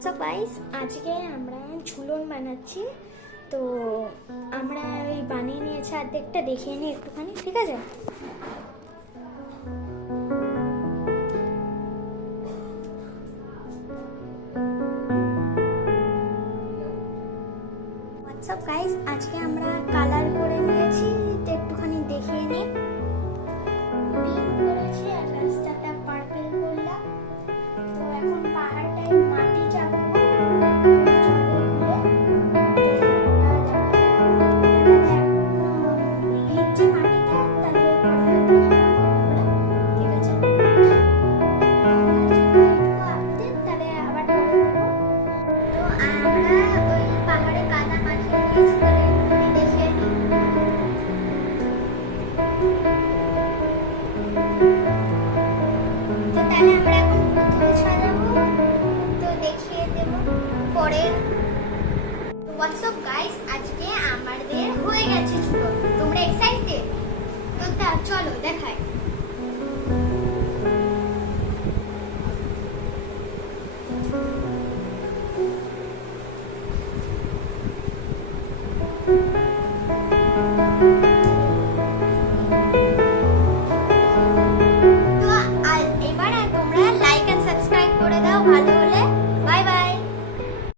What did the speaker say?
WhatsApp guys, আজকে আমরা ঝুলন বানাচ্ছি। তো আমরা ওই বানিয়ে নিয়েছি, অর্ধেকটা দেখিয়ে নিই একটুখানি, ঠিক আছে? হোয়াটসঅ্যাপ গাইস, আজকে আমরা কালার করে নিয়েছি, তো একটুখানি দেখিয়ে নিই। পিঙ্ক করেছি আর রাস্তাটা পার্পল করলাম। তো এখন পাহাড়টায় মাটি চাপাবো। What's up guys?